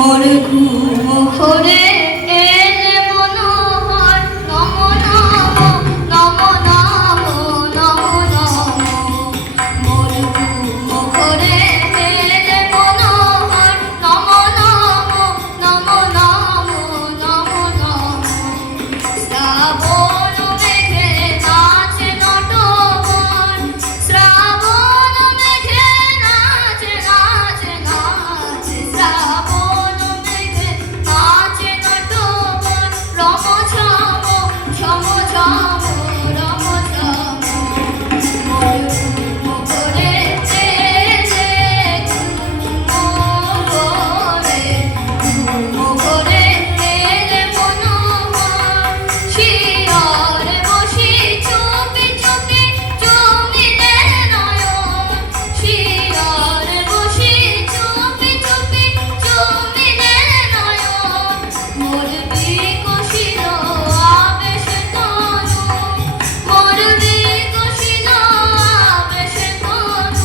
মোর ঘুম ঘরে এলে মনোহর নম নম নম নম নম নম মোর ঘুম ঘরে এলে মনোহর নম নম নম নম নম নম শ্রাবণ মেঘে নাচে নটবর শ্রাবণ মেঘে নাচে নাচে নাচে শ্রাবণ মেঘে নাচে নটবর রম ঝম ঝম ঝম রম ঝম মোর ঘুম ঘরে এলে ঘুম ঘরে এলে মনোহর শিয়রে বসি চুপি চুপি জমিলে নয়ন শিয়রে বসি চুপি চুপি জমিলে নয়ন মোর বিকশিল আবেশে তনু মোর বিকশিল আবেশে তনু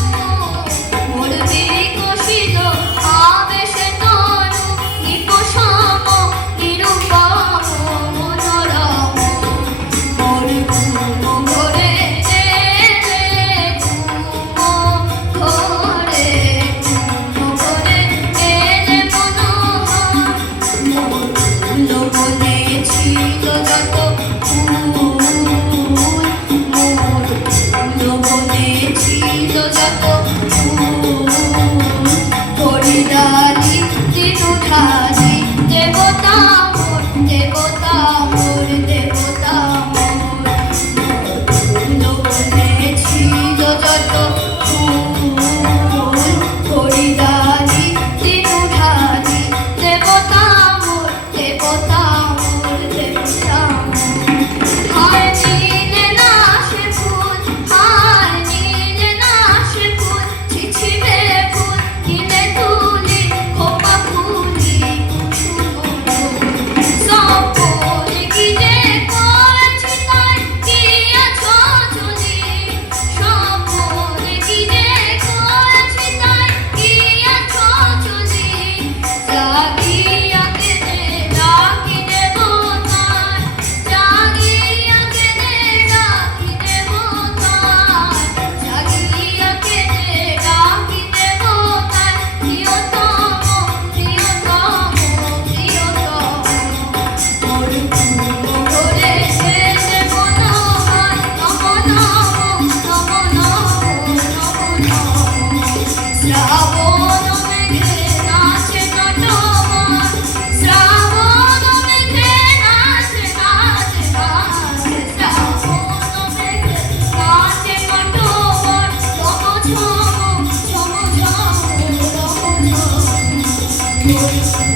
মোর বিকশিল আবেশে তনু নিপসম নিরুপম মনোরম মোর ঘুম ঘরে এলে ঘুম ঘরে এলে মনোহর মোর বনে ছিল যত ফুল মোর বনে ছিল যত ফুল হরিডালি তিনুঠালি দেবতা মোর দেবতা মোর দেবতা মোর বনে ছিল যত ফুল হরিডালি তিনুঠালি দেবতা মোর দেবতা মোর দেবতা হায় নীলে নাশে ফুল হায় নীলে নাশে ফুল ছিছিবে ফুল নীলে তুলি খোপা ফুলি সপনে কি যে করেছি তাই কি আছো চলি সপনে কি যে করেছি তাই কি আছো চলি জাগিয়া কেঁদে ডাকি দেবতার জাগিয়া কেঁদে ডাকি দেবতার জাগিয়া কেঁদে ডাকি দেবতার প্রিয়তম প্রিয়তম প্রিয়তম মোর ঘুম ঘরে এলে মনোহর নম নম নম নম নম নম শ্রাবণ মেঘে নাচে নটবর শ্রাবণ মেঘে নাচে নাচে নাচে শ্রাবণ মেঘে নাচে নটবর রম ঝম ঝম ঝম রম ঝম